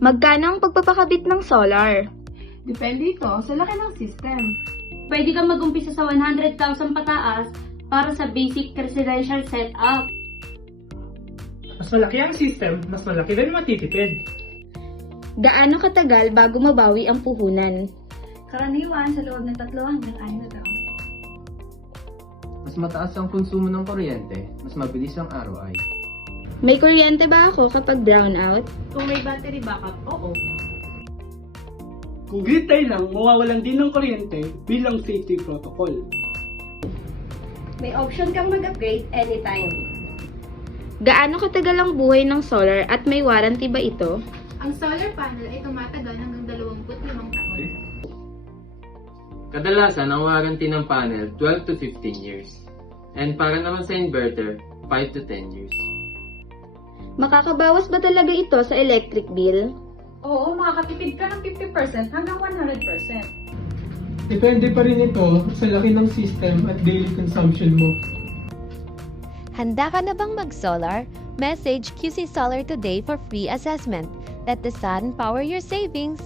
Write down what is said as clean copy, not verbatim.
Magkano ang pagpapakabit ng solar? Depende ito sa laki ng system. Pwede kang mag-umpisa sa 100,000 pataas para sa basic residential setup. Mas malaki ang system, mas malaki rin matitipid. Gaano katagal bago mabawi ang puhunan? Karaniwan sa loob ng 3 hanggang 6 na taon. Mas mataas ang konsumo ng kuryente, mas mabilis ang ROI. May kuryente ba ako kapag brownout? Kung may battery backup, oo. Kung grid tie lang, mawawalan din ng kuryente bilang safety protocol. May option kang mag-upgrade anytime. Gaano katagal ang buhay ng solar at may warranty ba ito? Ang solar panel ay tumatagal hanggang 25 taon. Kadalasan ang warranty ng panel 12 to 15 years. And para naman sa inverter, 5 to 10 years. Makakabawas ba talaga ito sa electric bill? Oo, makakatipid ka ng 50% hanggang 100%. Depende pa rin ito sa laki ng system at daily consumption mo. Handa ka na bang mag-solar? Message QC Solar today for free assessment. Let the sun power your savings.